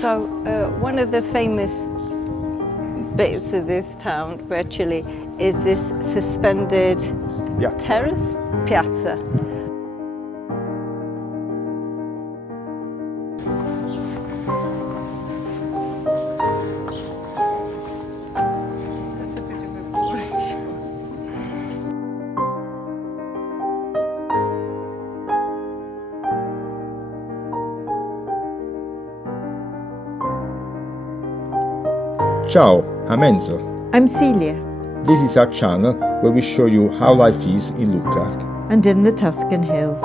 So one of the famous bits of this town, Peccioli, is this suspended terrace, Piazza. Ciao, I'm Enzo. I'm Celia. This is our channel where we show you how life is in Lucca. And in the Tuscan hills.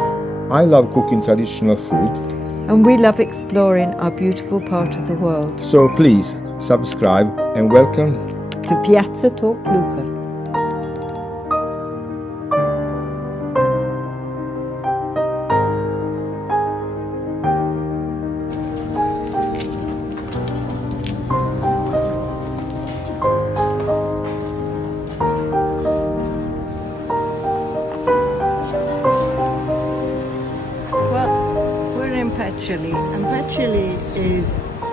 I love cooking traditional food. And we love exploring our beautiful part of the world. So please subscribe and welcome to PiazzaTalk Lucca. And Peccioli is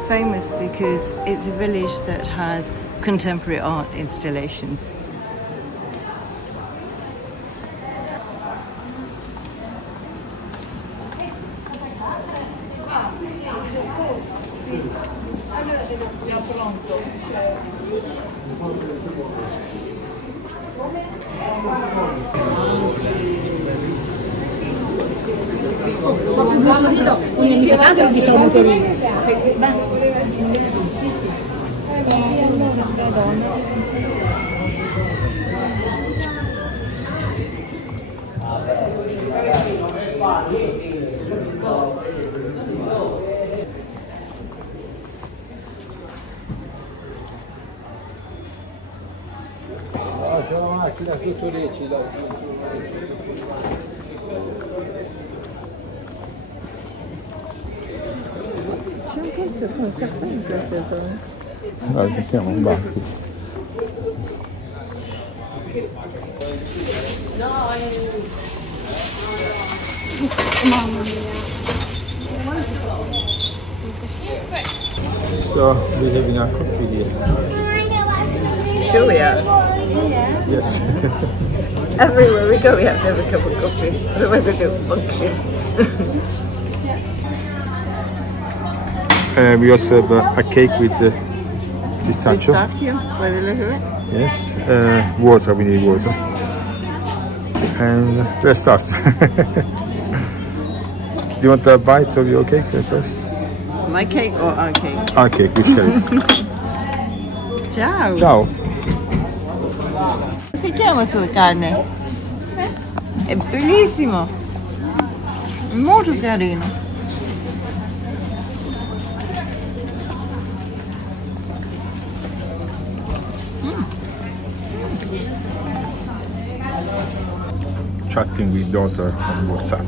famous because it's a village that has contemporary art installations. C'è la macchina tutto lì, ci do. C'è un posto con il caffè in questa zona. Allora, mettiamo un banco. So, we have enough coffee here. Sure we are. Yes. Everywhere we go we have to have a cup of coffee, otherwise I don't function. We also have a cake with pistachio. Pistachio, by the look of it. Yes. Water, we need water. And let's start. Do you want a bite of your cake first? My cake or our cake? Our cake, we share it. Ciao! Ciao! Come si chiama tua carne? È bellissimo! È molto carino! Chatting with daughter on WhatsApp.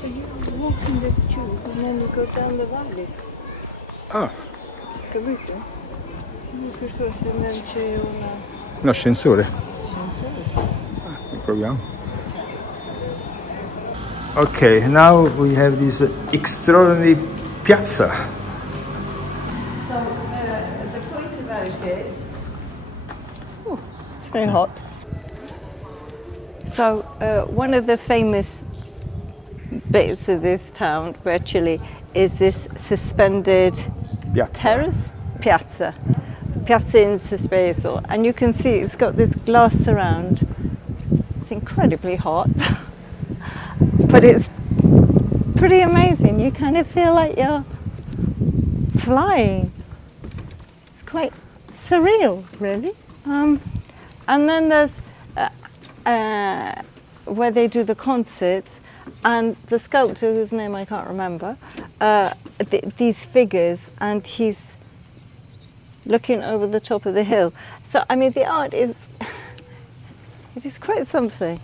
So you walk in this tube and then you go down the valley. Ah, Capito? Percorso e non c'è un ascensore. ascensore. Proviamo. Okay, now we have this extraordinary piazza. So the point about it, it's very hot. So one of the famous bits of this town, Peccioli, is this suspended terrace, Piazza. Piazza in sospeso, and you can see it's got this glass surround. It's incredibly hot, but it's pretty amazing. You kind of feel like you're flying. It's quite surreal, really. And then there's where they do the concerts, and the sculptor, whose name I can't remember, these figures, and he's looking over the top of the hill. So, I mean, the art is, it is quite something.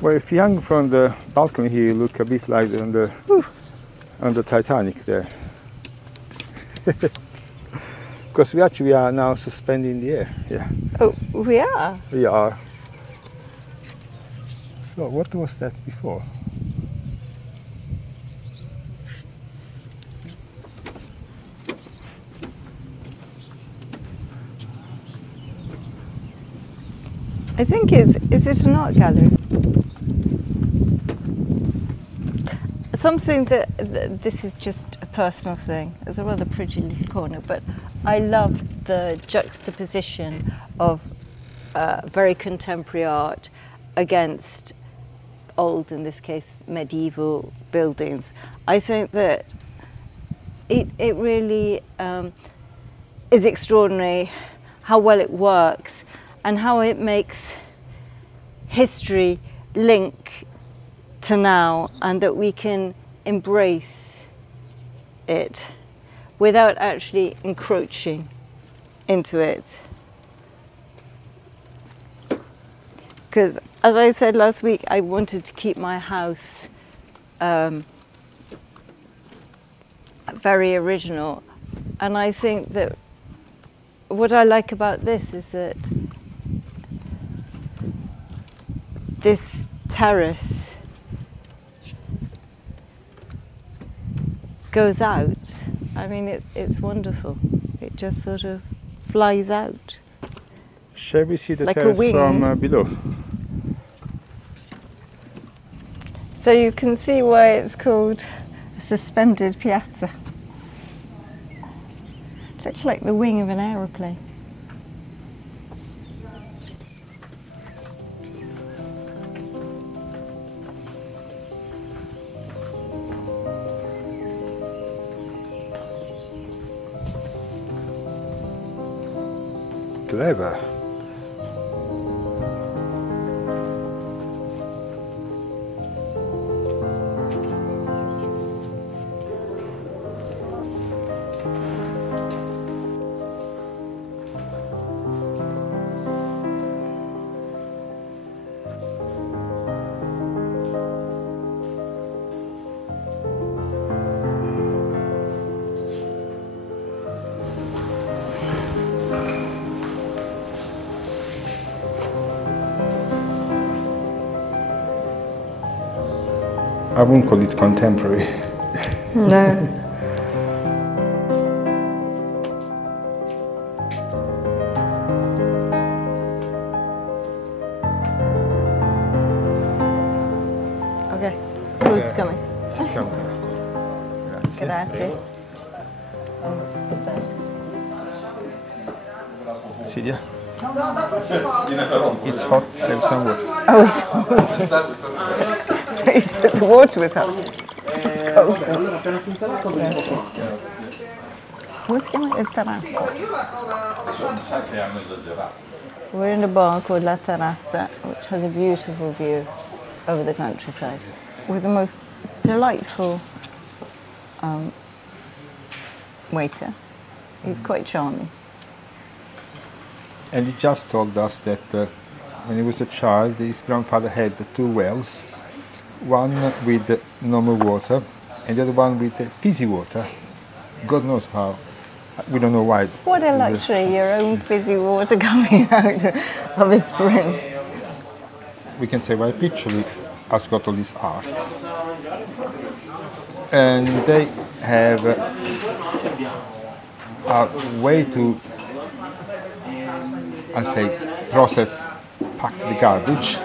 Well, if you hang from the balcony here, you look a bit like on the Titanic there. Because we actually are now suspended in the air. Yeah. Oh, we are? We are. So, what was that before? I think is it an art gallery? Something that this is just a personal thing. It's a rather pretty little corner, but I love the juxtaposition of very contemporary art against old, in this case, medieval buildings. I think that it really is extraordinary how well it works and how it makes history link to now, and that we can embrace it without actually encroaching into it. Because, as I said last week, I wanted to keep my house very original, and I think that what I like about this is that this terrace goes out. I mean, it's wonderful. It just sort of flies out. Shall we see the like terrace from below? So you can see why it's called a suspended piazza. It looks like the wing of an aeroplane. Clever. I won't call it contemporary. No. Okay, food's coming. Grazie. Grazie. Celia? It's hot, have some water. Oh, it's hot. The water was hot. It's cold. Come si chiama il terrazzo? We're in a bar called La Terrazza, which has a beautiful view over the countryside, with the most delightful waiter. He's quite charming. And he just told us that when he was a child, his grandfather had two wells, one with normal water and the other one with fizzy water. God knows how. We don't know why. What a luxury, your own fizzy water coming out of a spring. We can say why Peccioli has got all this art. And they have a way to, I say, process, pack the garbage,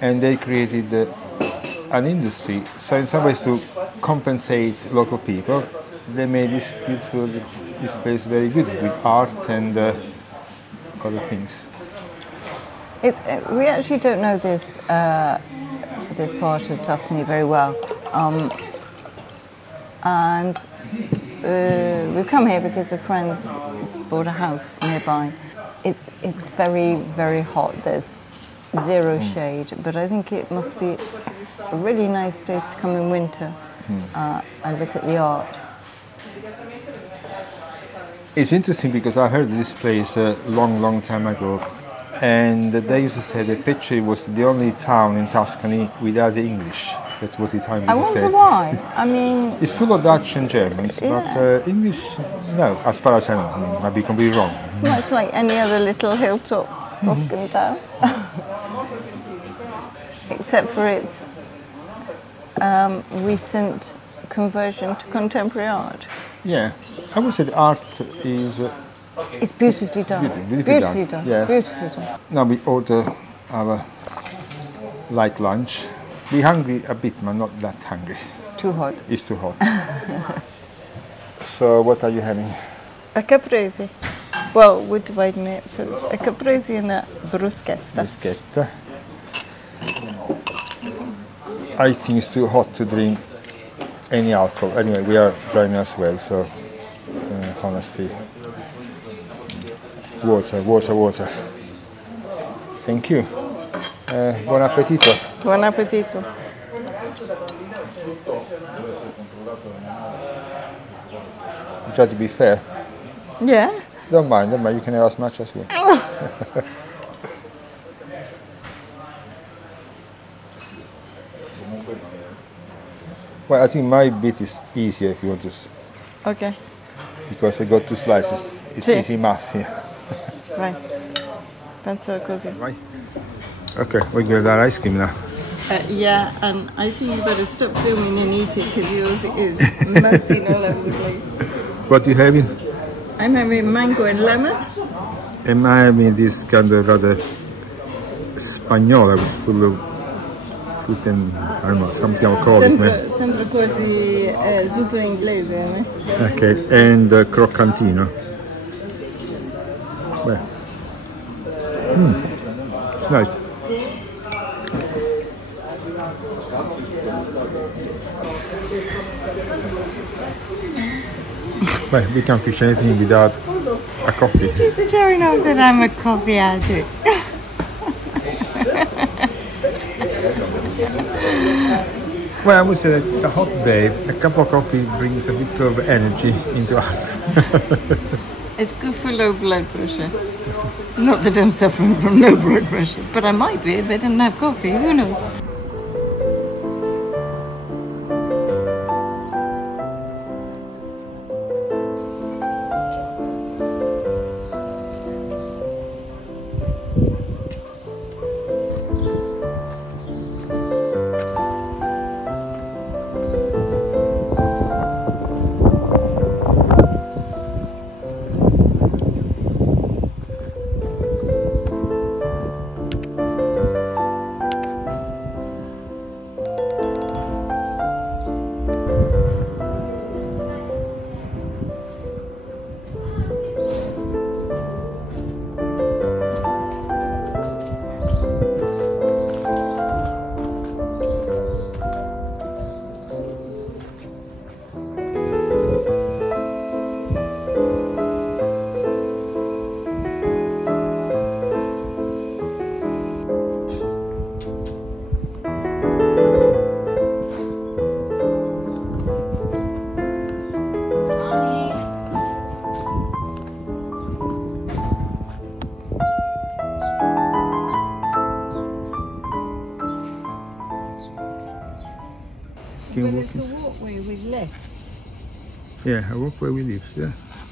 and they created an industry. So in some ways to compensate local people, they made this beautiful, this place very good with art and other things. We actually don't know this this part of Tuscany very well, and we've come here because a friend's bought a house nearby. It's very, very hot. There's zero shade, but I think it must be a really nice place to come in winter and look at the art. It's interesting because I heard this place a long time ago, and they used to say that Peccioli was the only town in Tuscany without the English. That was the time. I wonder why. I mean, it's full of Dutch and Germans, but English, no, as far as I know. I might be completely wrong. It's much like any other little hilltop Tuscan town, except for its recent conversion to contemporary art. Yeah, I would say the art is... it's beautifully done. Beautifully done. Yeah. Beautifully done. Now we order our light lunch. We're hungry a bit, but not that hungry. It's too hot. It's too hot. So what are you having? A caprese. Well, we're dividing it, so it's a caprese and a bruschetta. Bruschetta. I think it's too hot to drink any alcohol. Anyway, we are driving as well, so honestly. Water. Thank you. Buon appetito. Buon appetito. Try to be fair. Yeah. Don't mind, you can have as much as you want. Well, I think my bit is easier if you want to. Okay. Because I got 2 slices. It's easy math here. Right. Penso così. Right. Okay, we're going to have ice cream now. Yeah, and I think you better stop filming and eat it because yours is melting all over the place. What are you having? I'm having mango and lemon. And I'm having this kind of rather spagnola full of fruit and, I don't know, something I'll call it. Sembra quasi zuppa inglese, eh? Okay, and croccantino. Well, nice. Well, we can't fish anything without a coffee. Mr. Jerry knows that I'm a coffee addict. Well, I would say that it's a hot day. A cup of coffee brings a bit of energy into us. It's good for low blood pressure. Not that I'm suffering from low blood pressure, but I might be if I didn't have coffee, who knows? Well, it's a walkway we left. Yeah, a walkway we live, yeah.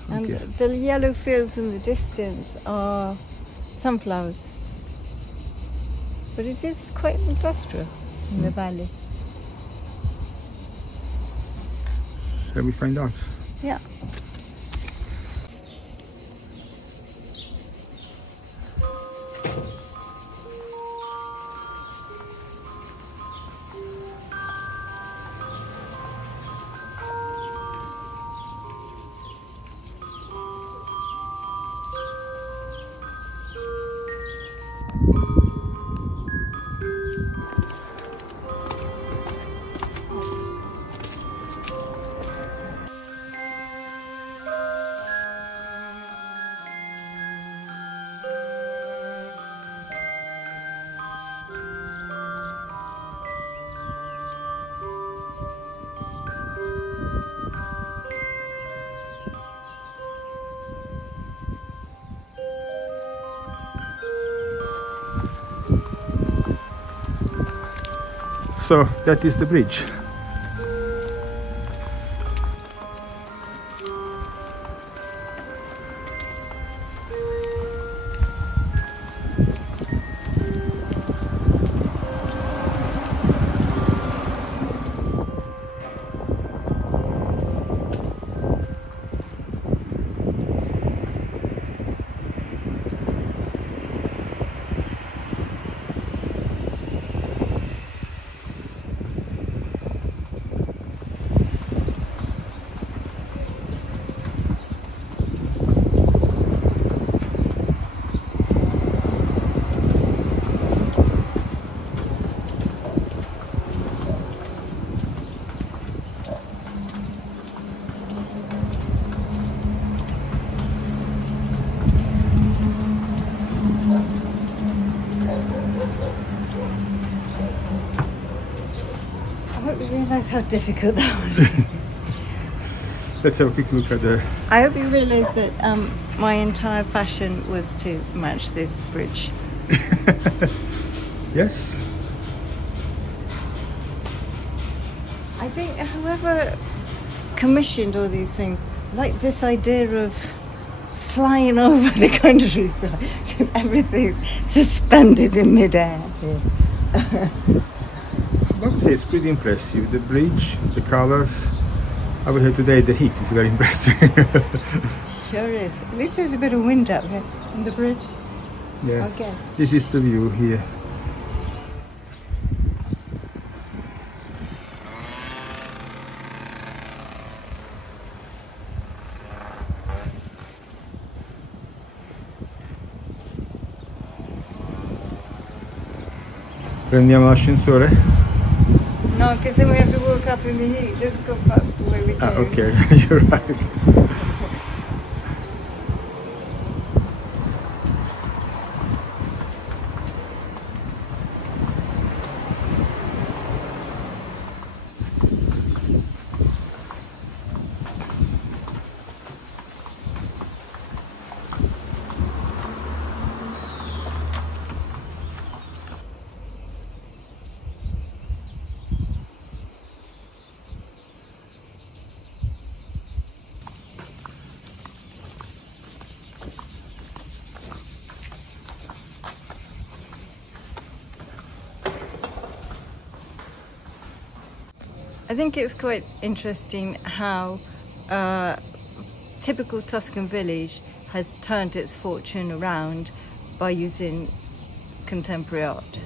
And Okay. the yellow fields in the distance are sunflowers. But it is quite industrial in the valley. Shall we find out? Yeah. So that is the bridge. Realise how difficult that was. Let's have a quick look at the... I hope you realise that my entire fashion was to match this bridge. Yes. I think whoever commissioned all these things like this idea of flying over the countryside because everything's suspended in midair. I would say it's pretty impressive. The bridge, the colors. Over here today, the heat is very impressive. Sure is. At least there's a bit of wind up here on the bridge. Yeah. Okay. This is the view here. Prendiamo l'ascensore? No, because then we have to walk up in the heat. Let's go back the way we came. Ah, okay, you're right. I think it's quite interesting how a typical Tuscan village has turned its fortune around by using contemporary art.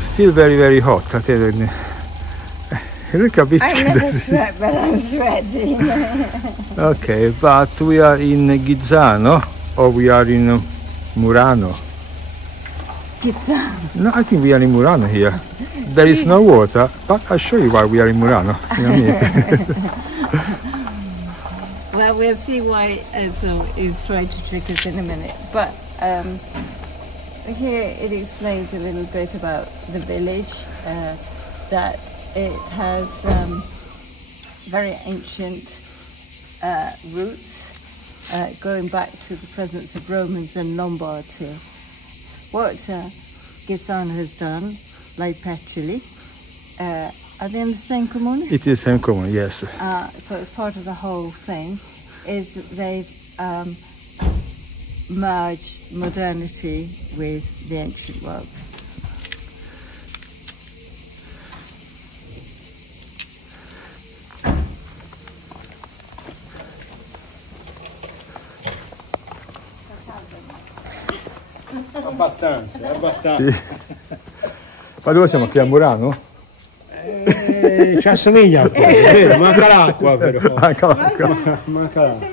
Still very, very hot. I tell you. Look a bit. I never sweat, but I'm sweating. Okay, but we are in Ghizzano or we are in Murano. Ghizzano. No, I think we are in Murano here. There is no water, but I'll show you why we are in Murano in a minute. Well, we'll see why Enzo is trying to trick us in a minute. But here it explains a little bit about the village, that it has very ancient roots going back to the presence of Romans and Lombards here. What Ghizzano has done, like Peccioli, are they in the same comune? It is same comune, yes. So it's part of the whole thing, is that they've merged modernity with the ancient world. Abbastanza, abbastanza. Sì. Ma dove siamo? Qui a Murano? Ci assomiglia un po', è vero, manca l'acqua però. Manca l'acqua. Manca l'acqua.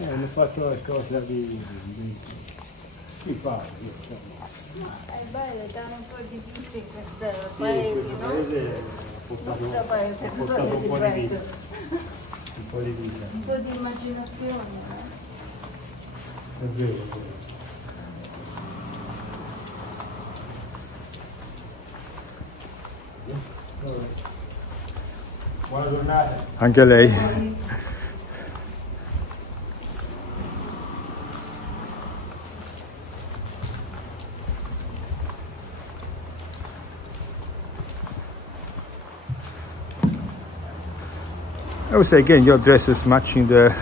Hanno fatto la cosa di fare. È bello, danno un po' di vita in questo paese, no? Ha portato un po' di vita. Un po' di vita. Un po' di immaginazione. È vero, è vero. Buona giornata. Anche lei. I would say again, your dress is matching the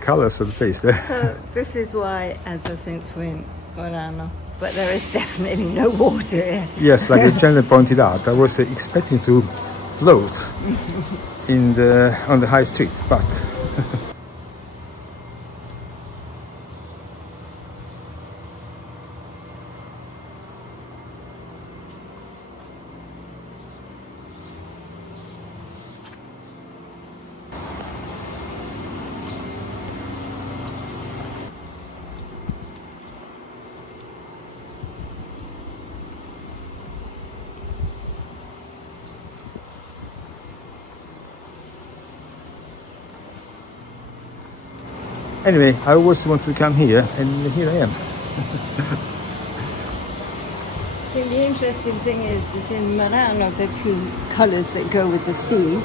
colours of the place there. So this is why Enzo thinks we're in Murano, but there is definitely no water here. Yes, like the gentleman pointed out, I was expecting to float on the high street, but anyway, I always wanted to come here, and here I am. I think the interesting thing is that in Murano there are few colours that go with the sea,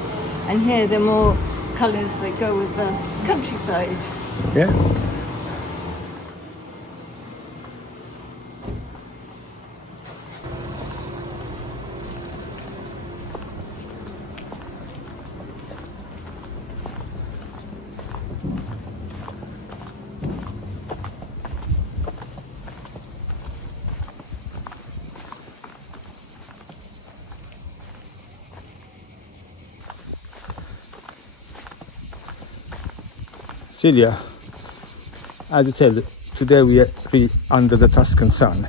and here there are more colours that go with the countryside. Yeah. Celia, I had to tell you, today we are really under the Tuscan sun.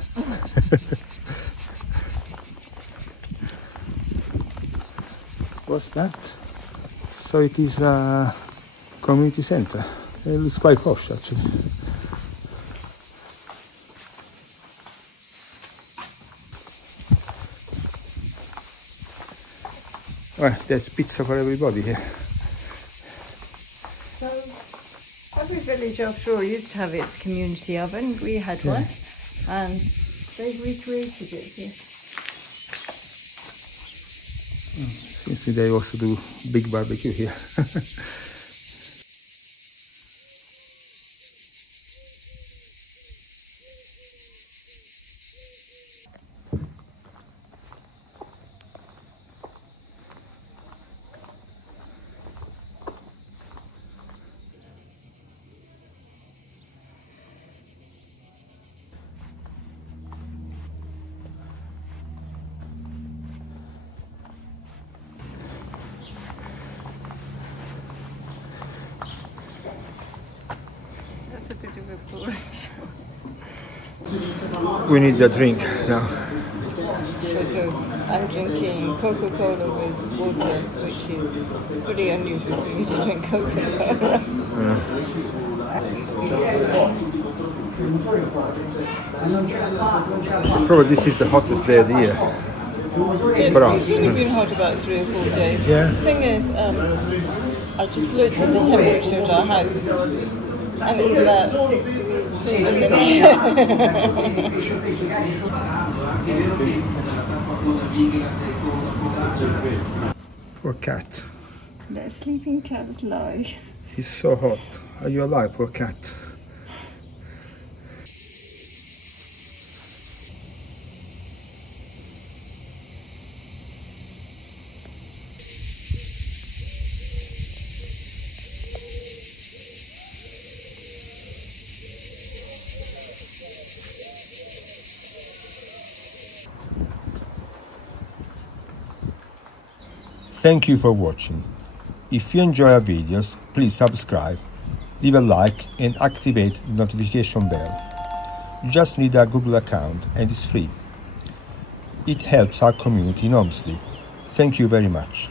What's that? So it is a community centre. It looks quite posh actually. Well, there's pizza for everybody here. Every village offshore used to have its community oven. We had one, and they've recreated it here. Seems they also do big barbecue here. That's a bit of a boring show. We need a drink now. Sure do. I'm drinking Coca-Cola with water, which is pretty unusual for you to drink Coca-Cola. Probably this is the hottest day of the year for us. It's only been hot about 3 or 4 days. Yeah. The thing is, I just looked at the temperature at our house, and it's about 6 degrees cooler than here. Poor cat. Let sleeping cats lie. He's so hot. Are you alive, poor cat? Thank you for watching. If you enjoy our videos, please subscribe, leave a like and activate the notification bell. You just need a Google account and it's free. It helps our community enormously. Thank you very much.